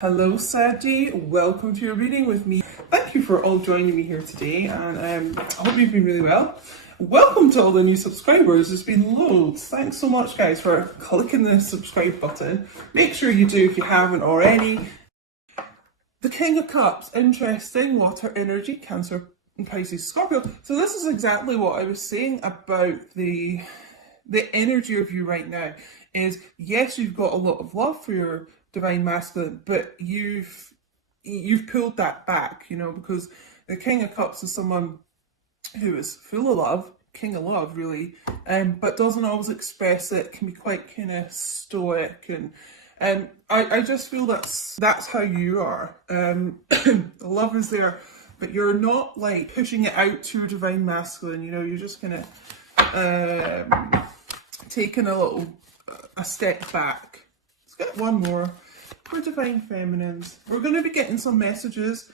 Hello Saggy, welcome to your reading with me. Thank you for all joining me here today, and I hope you've been really well. Welcome to all the new subscribers, there's been loads. Thanks so much guys for clicking the subscribe button. Make sure you do if you haven't already. The King of Cups, interesting, water energy, Cancer and Pisces, Scorpio. So this is exactly what I was saying about the energy of you right now. Is yes, you've got a lot of love for your divine masculine, but you've pulled that back, you know, because the King of Cups is someone who is full of love, king of love really, but doesn't always express it, can be quite kind of stoic, and I just feel that's how you are. The love is there, but you're not like pushing it out to your divine masculine, you know, you're just kind of taking a step back. Let's get one more for divine feminines. We're going to be getting some messages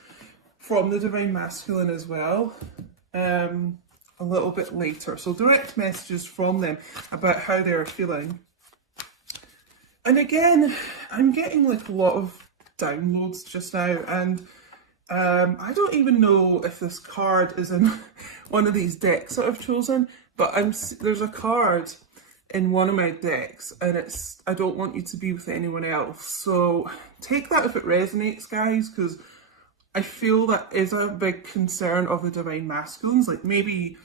from the divine masculine as well a little bit later, so direct messages from them about how they're feeling. And again, I'm getting like a lot of downloads just now, and I don't even know if this card is in one of these decks that I've chosen, but there's a card in one of my decks, and it's I don't want you to be with anyone else. So take that if it resonates, guys, because I feel that is a big concern of the divine masculines. Like maybe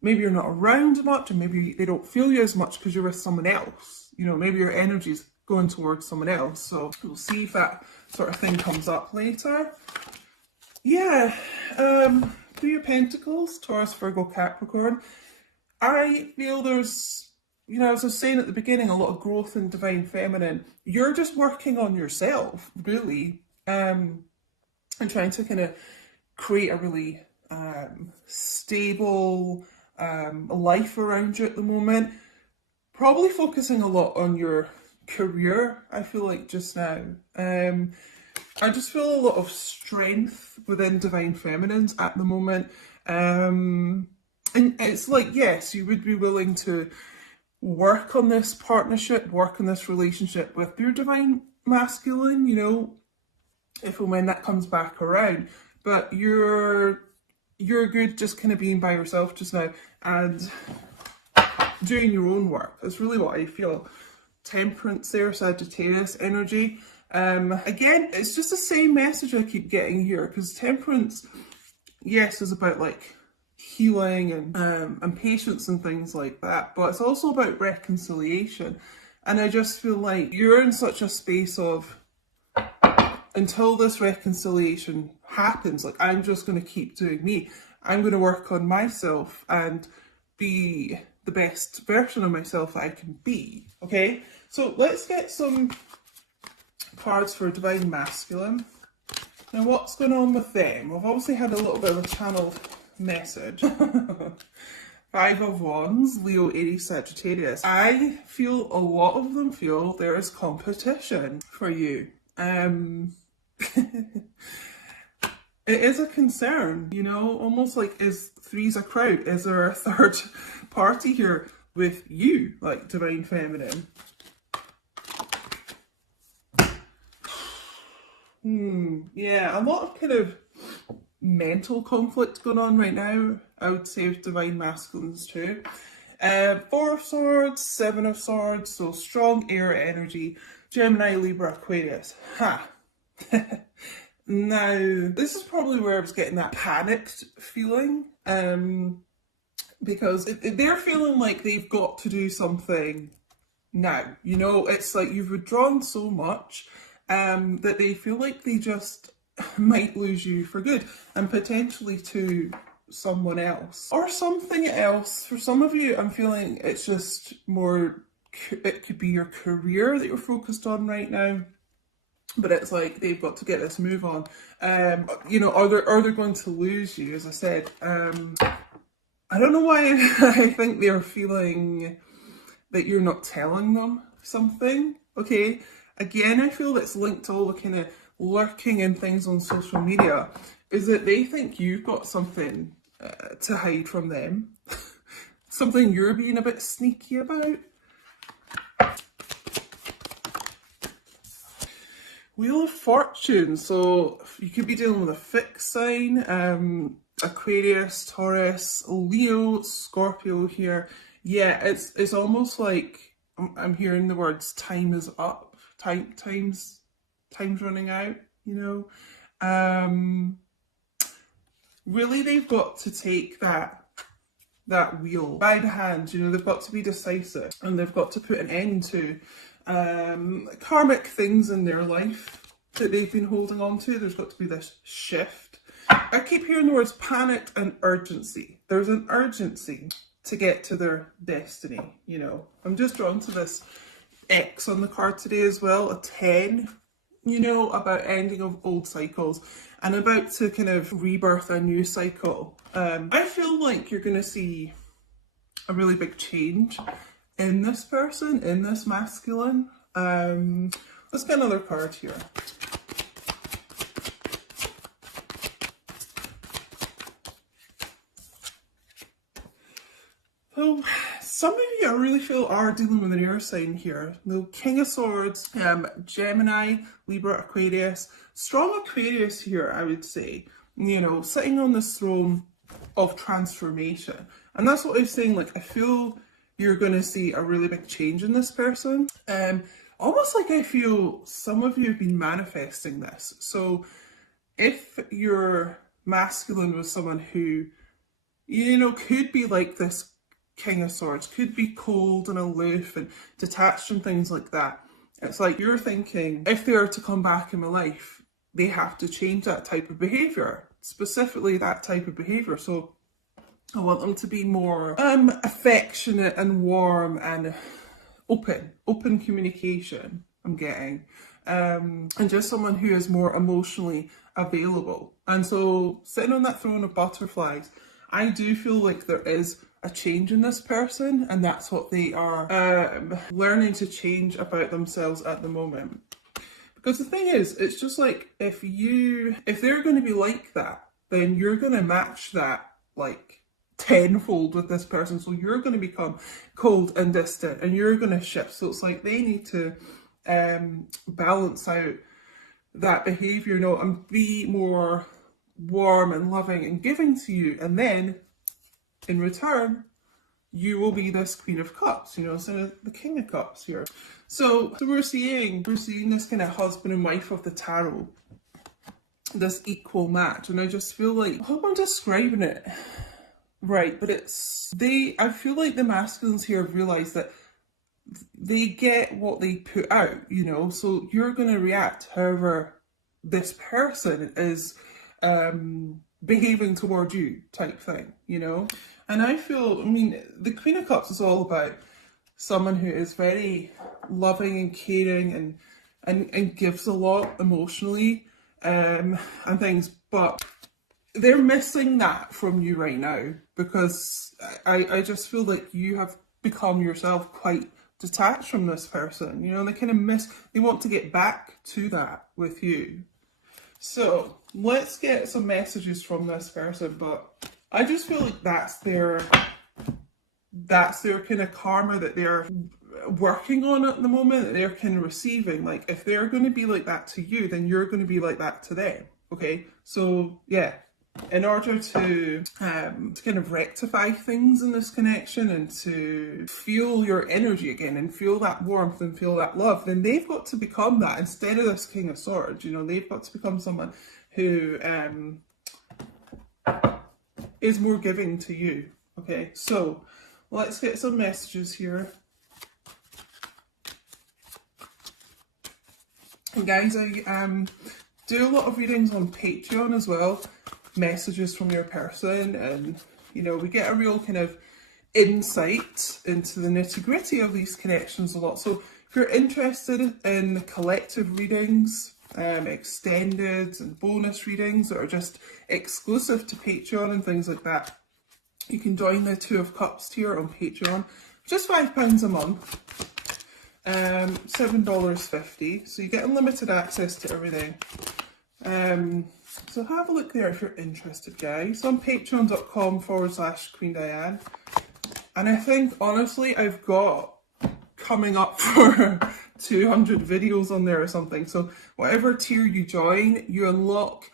you're not around much, and maybe they don't feel you as much because you're with someone else. You know, maybe your energy's going towards someone else. So we'll see if that sort of thing comes up later. Yeah, Three of Pentacles, Taurus, Virgo, Capricorn. I feel there's, you know, as I was saying at the beginning, a lot of growth in divine feminine. You're just working on yourself, really, and trying to kind of create a really stable life around you at the moment. Probably focusing a lot on your career, I feel like, just now. I just feel a lot of strength within divine feminines at the moment. And it's like, yes, you would be willing to work on this partnership, work on this relationship with your divine masculine, you know, if and when that comes back around. But you're good just kind of being by yourself just now and doing your own work. That's really what I feel. Temperance there, Sagittarius energy. Again, it's just the same message I keep getting here, because temperance, yes, is about like healing and patience and things like that, but it's also about reconciliation. And I just feel like you're in such a space of, until this reconciliation happens, like, I'm just going to keep doing me. I'm going to work on myself and be the best version of myself that I can be. Okay, so let's get some cards for divine masculine. Now, what's going on with them? We've obviously had a little bit of a channeled message. Five of Wands, Leo, Aries, Sagittarius. I feel a lot of them feel there is competition for you. It is a concern, you know, almost like, is three's a crowd? Is there a third party here with you, like divine feminine? Yeah, a lot of kind of mental conflict going on right now, I would say, with divine masculines too. Four of Swords, Seven of Swords, so strong air energy, Gemini, Libra, Aquarius. Ha! Now, this is probably where I was getting that panicked feeling, because they're feeling like they've got to do something now. You know, it's like you've withdrawn so much that they feel like they just might lose you for good, and potentially to someone else or something else. For some of you, I'm feeling it's just more, it could be your career that you're focused on right now, but it's like they've got to get this move on. You know, are they going to lose you? As I said, I don't know why I think they're feeling that you're not telling them something. Okay, again, I feel that's linked to all the kind of lurking and things on social media, is that they think you've got something to hide from them, something you're being a bit sneaky about. Wheel of Fortune. So you could be dealing with a fixed sign, Aquarius, Taurus, Leo, Scorpio here. Yeah, it's almost like I'm hearing the words time is up, time's running out, you know. Really they've got to take that wheel by the hand, you know, they've got to be decisive and they've got to put an end to karmic things in their life that they've been holding on to. There's got to be this shift. I keep hearing the words panic and urgency. There's an urgency to get to their destiny, you know. I'm just drawn to this X on the card today as well, a 10, you know, about ending of old cycles and about to kind of rebirth a new cycle. I feel like you're going to see a really big change in this person, in this masculine. Let's get another card here. So some of you I really feel are dealing with an air sign here. The King of Swords, Gemini, Libra, Aquarius. Strong Aquarius here, I would say. You know, sitting on this throne of transformation. And that's what I was saying, like, I feel you're going to see a really big change in this person. Almost like I feel some of you have been manifesting this. So if your masculine was someone who, you know, could be like this King of Swords, could be cold and aloof and detached and things like that. It's like you're thinking, if they are to come back in my life, they have to change that type of behaviour, specifically that type of behaviour. So I want them to be more affectionate and warm and open communication, I'm getting. And just someone who is more emotionally available. And so sitting on that throne of butterflies, I do feel like there is a change in this person, and that's what they are learning to change about themselves at the moment. Because the thing is, it's just like if they're going to be like that, then you're going to match that like tenfold with this person. So you're going to become cold and distant, and you're going to shift. So it's like they need to balance out that behavior, you know, and be more warm and loving and giving to you, and then in return you will be this Queen of Cups, you know, so the King of Cups here. So we're seeing this kind of husband and wife of the tarot, this equal match, and I just feel like, I hope I'm describing it right, but I feel like the masculines here have realised that they get what they put out, you know, so you're going to react however this person is behaving toward you type thing, you know. And I feel, I mean, the Queen of Cups is all about someone who is very loving and caring and gives a lot emotionally and things, but they're missing that from you right now, because I just feel like you have become yourself quite detached from this person, you know, and they want to get back to that with you. So let's get some messages from this person, but I just feel like that's their kind of karma that they're working on at the moment, that they're kind of receiving. Like, if they're going to be like that to you, then you're going to be like that to them. Okay, so yeah, in order to kind of rectify things in this connection and to feel your energy again and feel that warmth and feel that love, then they've got to become that instead of this King of Swords. You know, they've got to become someone who is more giving to you. Okay, so let's get some messages here. And guys, I do a lot of readings on Patreon as well, messages from your person, and you know, we get a real kind of insight into the nitty-gritty of these connections a lot. So if you're interested in collective readings, extended and bonus readings that are just exclusive to Patreon and things like that, you can join the Two of Cups tier on Patreon, just £5 a month, $7.50, so you get unlimited access to everything. So have a look there if you're interested, guys, on patreon.com/Queen Diane. And I think honestly I've got coming up for 200 videos on there or something. So whatever tier you join, you unlock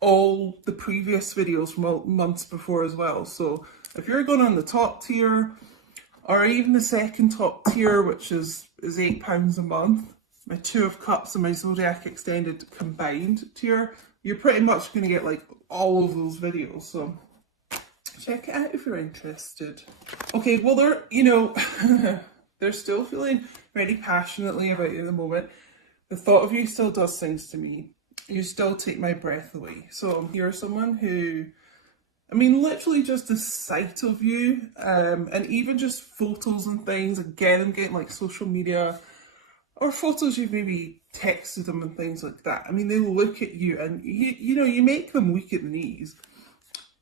all the previous videos from months before as well. So if you're going on the top tier, or even the second top tier, which is £8 a month, my Two of Cups and my Zodiac Extended combined tier, you're pretty much going to get like all of those videos. So check it out if you're interested. Okay, well, they're, you know, they're still feeling very passionately about you at the moment. The thought of you still does things to me. You still take my breath away. So you're someone who, I mean, literally just the sight of you, and even just photos and things, again, I'm getting like social media, or photos you've maybe texted them and things like that. I mean, they look at you and you know, you make them weak at the knees.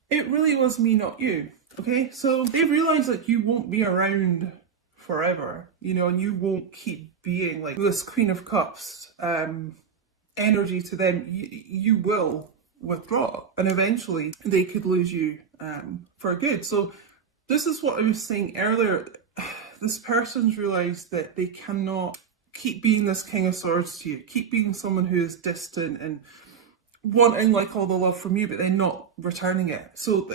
It really was me, not you. Okay, so they realize like you won't be around forever, you know, and you won't keep being like this Queen of Cups energy to them. You will withdraw, and eventually they could lose you for good. So this is what I was saying earlier. This person's realized that they cannot keep being this King of Swords to you, keep being someone who is distant and wanting like all the love from you, but then not returning it. So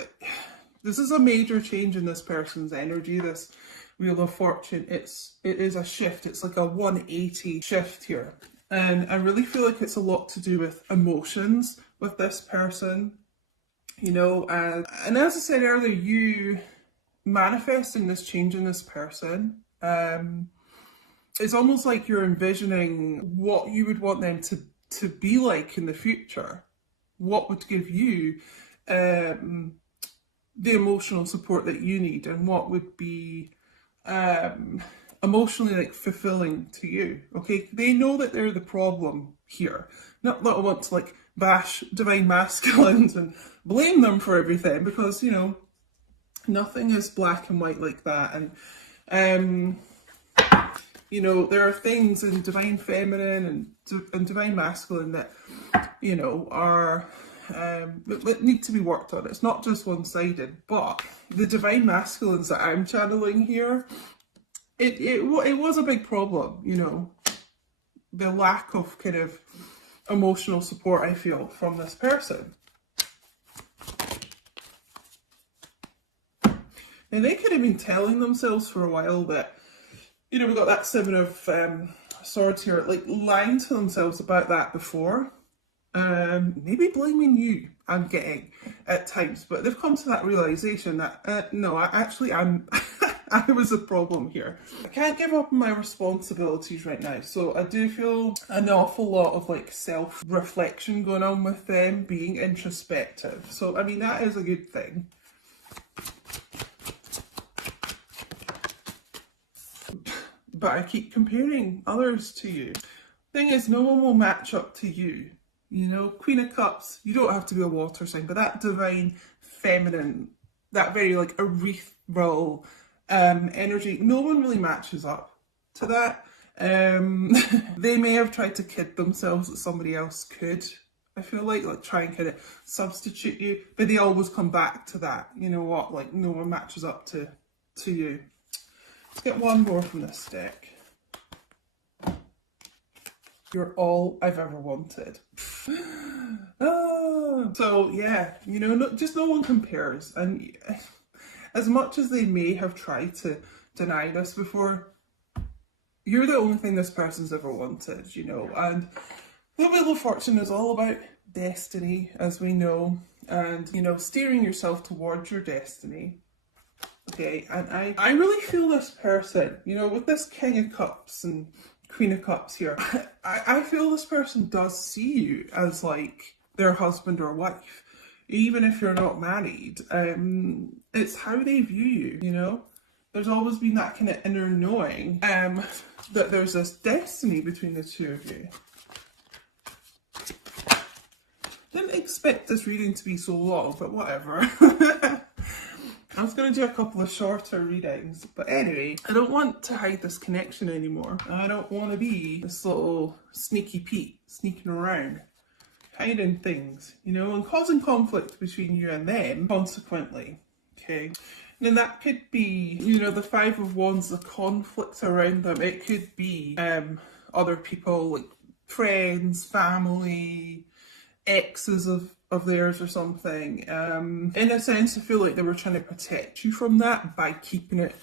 this is a major change in this person's energy, this Wheel of Fortune. It is a shift. It's like a 180 shift here. And I really feel like it's a lot to do with emotions with this person, you know, and as I said earlier, you manifesting this change in this person, it's almost like you're envisioning what you would want them to be like in the future, what would give you the emotional support that you need, and what would be emotionally like fulfilling to you. Okay, they know that they're the problem here. Not that I want to like bash divine masculines and blame them for everything, because you know nothing is black and white like that. And you know, there are things in divine feminine and divine masculine that, you know, are that need to be worked on. It's not just one-sided. But the divine masculines that I'm channeling here, it was a big problem, you know, the lack of kind of emotional support I feel from this person. And they could have been telling themselves for a while that, you know, we've got that Seven of Swords here, like lying to themselves about that before. Maybe blaming you, I'm getting at times, but they've come to that realization that no, I'm I was a problem here. I can't give up on my responsibilities right now, so I do feel an awful lot of like self-reflection going on with them, being introspective. So I mean, that is a good thing. But I keep comparing others to you. Thing is, no one will match up to you. You know, Queen of Cups, you don't have to be a water sign, but that divine feminine, that very like ethereal energy, no one really matches up to that. They may have tried to kid themselves that somebody else could, I feel like try and kind of substitute you, but they always come back to that. You know what, like no one matches up to you. Let's get one more from this deck. You're all I've ever wanted. So yeah, you know, just no one compares. And as much as they may have tried to deny this before, you're the only thing this person's ever wanted, you know. And the Wheel of Fortune is all about destiny, as we know, and, you know, steering yourself towards your destiny. Okay, and I really feel this person, you know, with this King of Cups and Queen of Cups here, I feel this person does see you as like their husband or wife, even if you're not married. It's how they view you, you know. There's always been that kind of inner knowing that there's this destiny between the two of you. Didn't expect this reading to be so long, but whatever. I was going to do a couple of shorter readings, but anyway, I don't want to hide this connection anymore. I don't want to be this little sneaky Pete sneaking around, hiding things, you know, and causing conflict between you and them, consequently. Okay, And that could be, you know, the Five of Wands, the conflict around them. It could be other people, like friends, family, exes of theirs or something. In a sense, I feel like they were trying to protect you from that by keeping it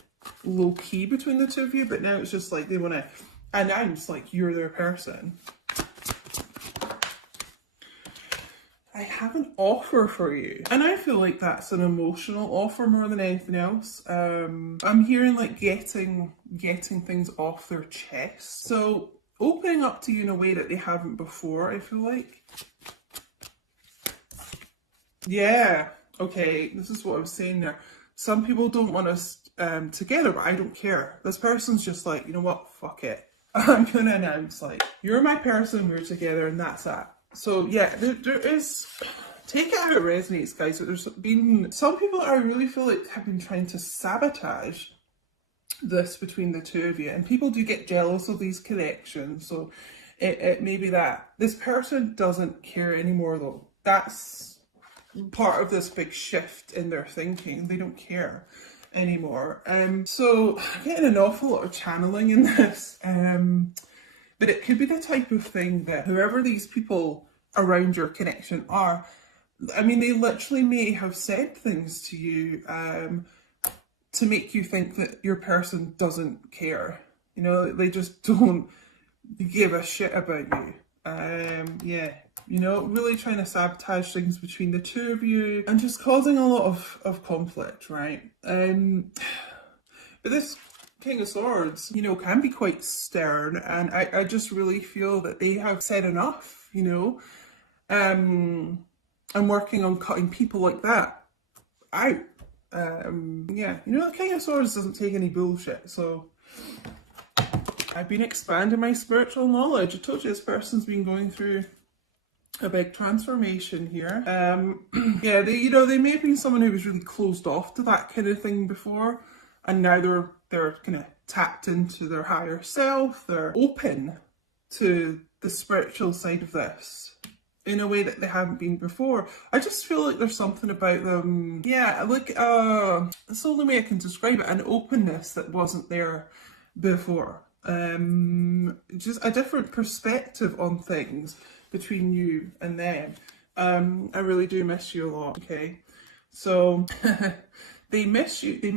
low key between the two of you, but now it's just like they want to announce like you're their person. I have an offer for you, and I feel like that's an emotional offer more than anything else. I'm hearing like getting things off their chest, so opening up to you in a way that they haven't before, I feel like. Yeah, okay, this is what I was saying there. Some people don't want us together, but I don't care. This person's just like, you know what, fuck it. I'm gonna announce like, you're my person, we're together, and that's that. So yeah, there is, take it how it resonates, guys. But there's been some people that I really feel like have been trying to sabotage this between the two of you, and people do get jealous of these connections. So it may be that this person doesn't care anymore, though. That's part of this big shift in their thinking. They don't care anymore. So I'm getting an awful lot of channeling in this. But it could be the type of thing that whoever these people around your connection are, I mean, they literally may have said things to you to make you think that your person doesn't care. You know, they just don't give a shit about you. Yeah, you know, really trying to sabotage things between the two of you and just causing a lot of conflict, right? But this King of Swords, you know, can be quite stern, and I just really feel that they have said enough, you know. I'm working on cutting people like that out. Yeah, you know, the King of Swords doesn't take any bullshit, so I've been expanding my spiritual knowledge. I told you this person's been going through a big transformation here. Yeah, they may have been someone who was really closed off to that kind of thing before, and now they're kind of tapped into their higher self. They're open to the spiritual side of this in a way that they haven't been before. I just feel like there's something about them, yeah, like that's the only way I can describe it, an openness that wasn't there before. Just a different perspective on things between you and them. I really do miss you a lot, okay? So they miss you, they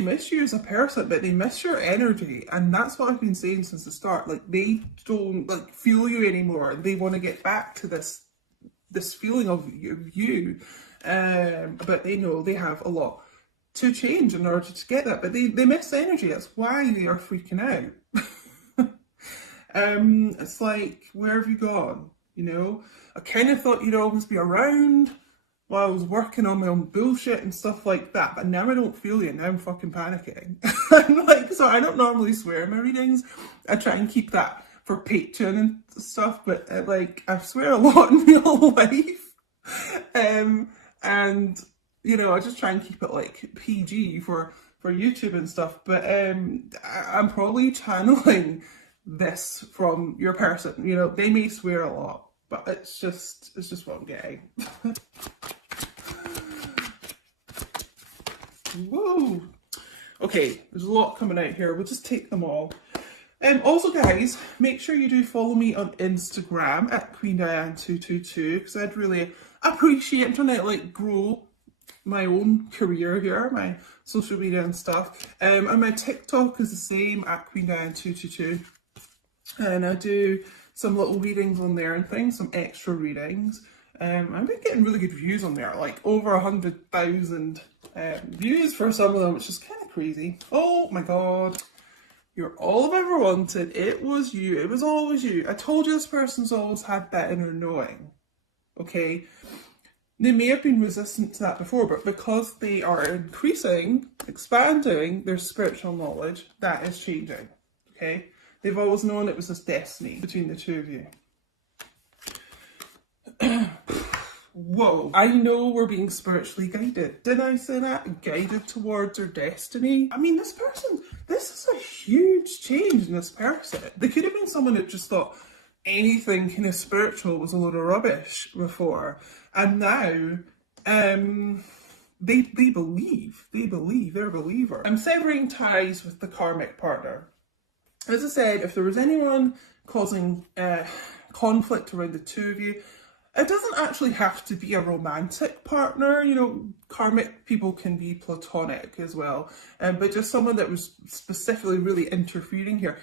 miss you as a person, but they miss your energy, and that's what I've been saying since the start. Like, they don't like feel you anymore. They want to get back to this feeling of you, but they know they have a lot to change in order to get that, but they miss energy. That's why they are freaking out. It's like, where have you gone? You know, I kind of thought you'd always be around while I was working on my own bullshit and stuff like that, but now I don't feel you. Now I'm fucking panicking. I'm like, so I don't normally swear in my readings. I try and keep that for Patreon and stuff, but like, I swear a lot in real life. And you know, I just try and keep it like PG for YouTube and stuff, but I'm probably channeling this from your person. You know, they may swear a lot, but it's just what I'm getting. Whoa. Okay, there's a lot coming out here. We'll just take them all. Also, guys, make sure you do follow me on Instagram at QueenDiane222, because I'd really appreciate, I'm trying to like grow my own career here, my social media and stuff. And my TikTok is the same, at QueenDiane222. And I do some little readings on there and things, some extra readings. I've been getting really good views on there, like over 100,000 views for some of them, which is kind of crazy. Oh my god. You're all I've ever wanted. It was you. It was always you. I told you this person's always had that inner knowing. Okay? They may have been resistant to that before, but because they are increasing, expanding their spiritual knowledge, that is changing. Okay? They've always known it was this destiny between the two of you. Whoa. I know we're being spiritually guided. Didn't I say that? Guided towards their destiny. I mean, this is a huge change in this person. They could have been someone that just thought anything kind of spiritual was a load of rubbish before. And now, they believe, they're a believer. I'm severing ties with the karmic partner. As I said, if there was anyone causing conflict around the two of you, it doesn't actually have to be a romantic partner. You know, karmic people can be platonic as well, but just someone that was specifically really interfering here.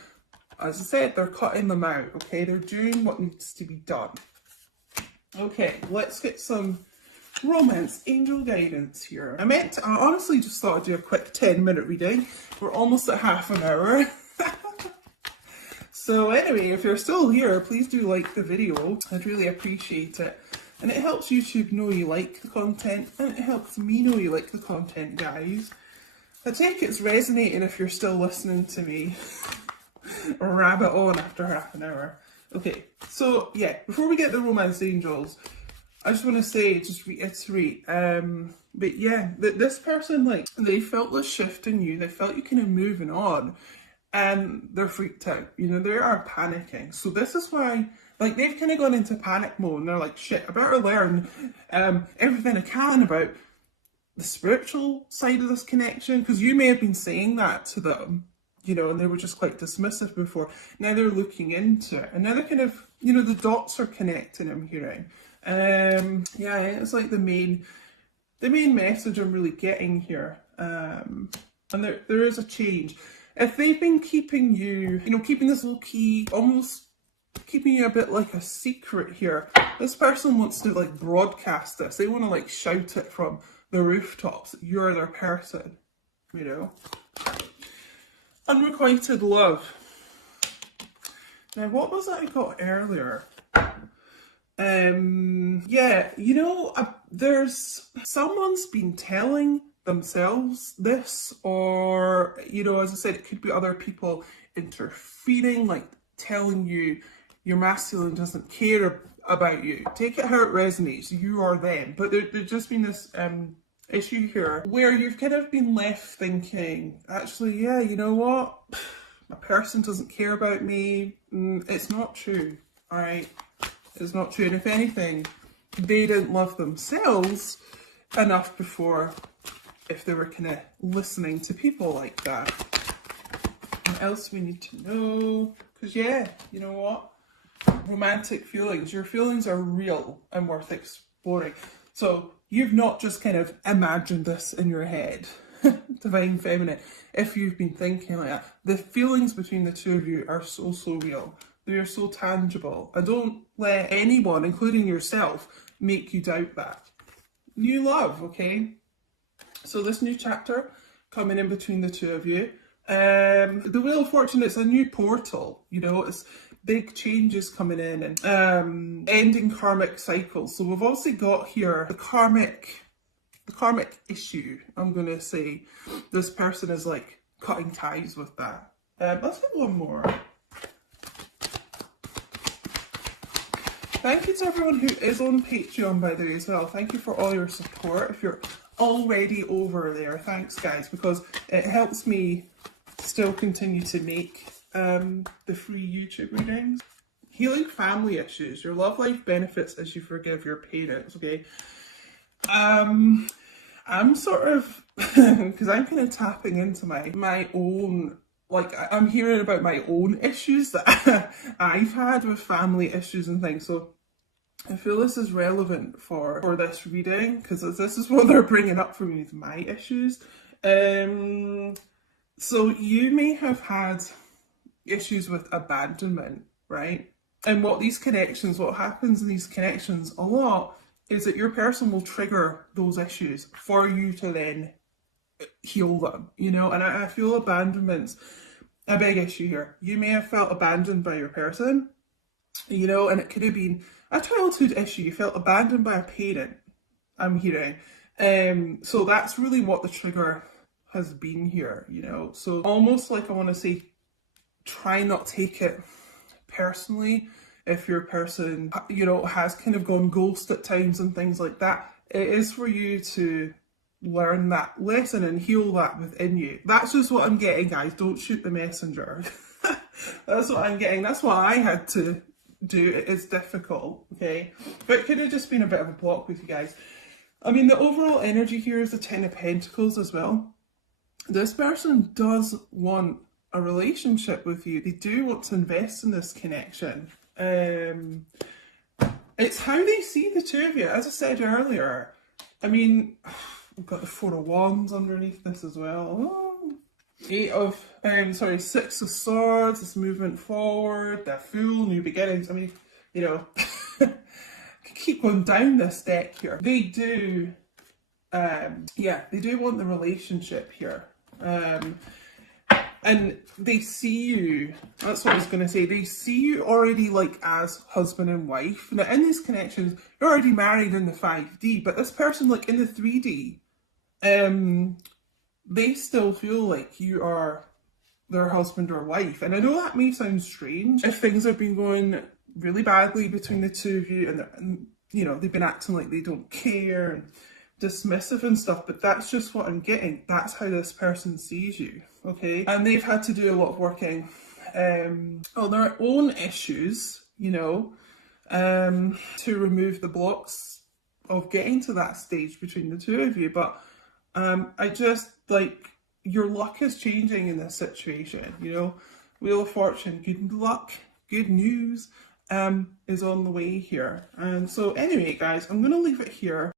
As I said, they're cutting them out, okay? They're doing what needs to be done. Okay, let's get some romance angel guidance here. I honestly just thought I'd do a quick 10-minute reading. We're almost at half an hour. So anyway, if you're still here, please do like the video. I'd really appreciate it. And it helps YouTube know you like the content, and it helps me know you like the content, guys. I take it's resonating if you're still listening to me rabbit on after half an hour. Okay, so yeah, before we get the romance angels, I just want to say, just reiterate, but yeah, this person, like, they felt this shift in you, they felt you kind of moving on, and they're freaked out, you know, they are panicking. So this is why, like, they've kind of gone into panic mode, and they're like, shit, I better learn everything I can about the spiritual side of this connection, because you may have been saying that to them, you know, and they were just quite dismissive before. Now they're looking into it, and now they're kind of, you know, the dots are connecting, I'm hearing. Yeah, it's like the main message I'm really getting here. And there is a change. If they've been keeping you, you know, keeping this low key, almost keeping you a bit like a secret here, this person wants to like broadcast this. They want to like shout it from the rooftops. You're their person, you know. Unrequited love. Now, what was that I got earlier? Yeah, you know, there's someone's been telling themselves this, or, you know, as I said, it could be other people interfering, like telling you your masculine doesn't care about you. Take it how it resonates. You are them. But there's just been this issue here where you've kind of been left thinking, actually, yeah, you know what? My person doesn't care about me. It's not true, all right? It's not true. And if anything, they didn't love themselves enough before, if they were kind of listening to people like that. What else we need to know? Because yeah, you know what? Romantic feelings. Your feelings are real and worth exploring. So you've not just kind of imagined this in your head. Divine Feminine. If you've been thinking like that, the feelings between the two of you are so real. They are so tangible. And don't let anyone, including yourself, make you doubt that. New love, okay? So this new chapter coming in between the two of you. The Wheel of Fortune, it's a new portal, you know, it's big changes coming in and ending karmic cycles. So we've also got here the karmic issue, I'm going to say. This person is like cutting ties with that. Let's get one more. Thank you to everyone who is on Patreon, by the way, as well. Thank you for all your support. If you're already over there, thanks guys, because it helps me still continue to make the free YouTube readings. Healing family issues. Your love life benefits as you forgive your parents, okay? I'm sort of, because I'm kind of tapping into my own, like, I'm hearing about my own issues that I've had with family issues and things. So I feel this is relevant for this reading, because this is what they're bringing up for me, is my issues. So you may have had issues with abandonment, right? And what happens in these connections a lot is that your person will trigger those issues for you to then heal them, you know? And I feel abandonment's a big issue here. You may have felt abandoned by your person, you know, and it could have been a childhood issue. You felt abandoned by a parent, I'm hearing. So that's really what the trigger has been here, you know? So almost like, I want to say, try not take it personally. If your person, you know, has kind of gone ghost at times and things like that, it is for you to learn that lesson and heal that within you. That's just what I'm getting, guys. Don't shoot the messenger. That's what I'm getting. That's what I had to do. It is difficult, okay? But it could have just been a bit of a block with you guys. I mean, the overall energy here is the Ten of Pentacles as well. This person does want a relationship with you. They do want to invest in this connection. It's how they see the two of you. As I said earlier, I mean, we've got the Four of Wands underneath this as well. Oh. Six of Swords, this movement forward, the Fool, new beginnings. I mean, you know, keep going down this deck here. They do, they do want the relationship here. And they see you, that's what I was going to say, they see you already like as husband and wife. Now in these connections, you're already married in the 5D, but this person like in the 3D, they still feel like you are their husband or wife. And I know that may sound strange if things have been going really badly between the two of you and you know, they've been acting like they don't care and dismissive and stuff, but that's just what I'm getting. That's how this person sees you, okay? And they've had to do a lot of working on their own issues, you know, to remove the blocks of getting to that stage between the two of you. But I just, like, your luck is changing in this situation, you know? Wheel of Fortune, good luck, good news is on the way here. And so anyway, guys, I'm going to leave it here.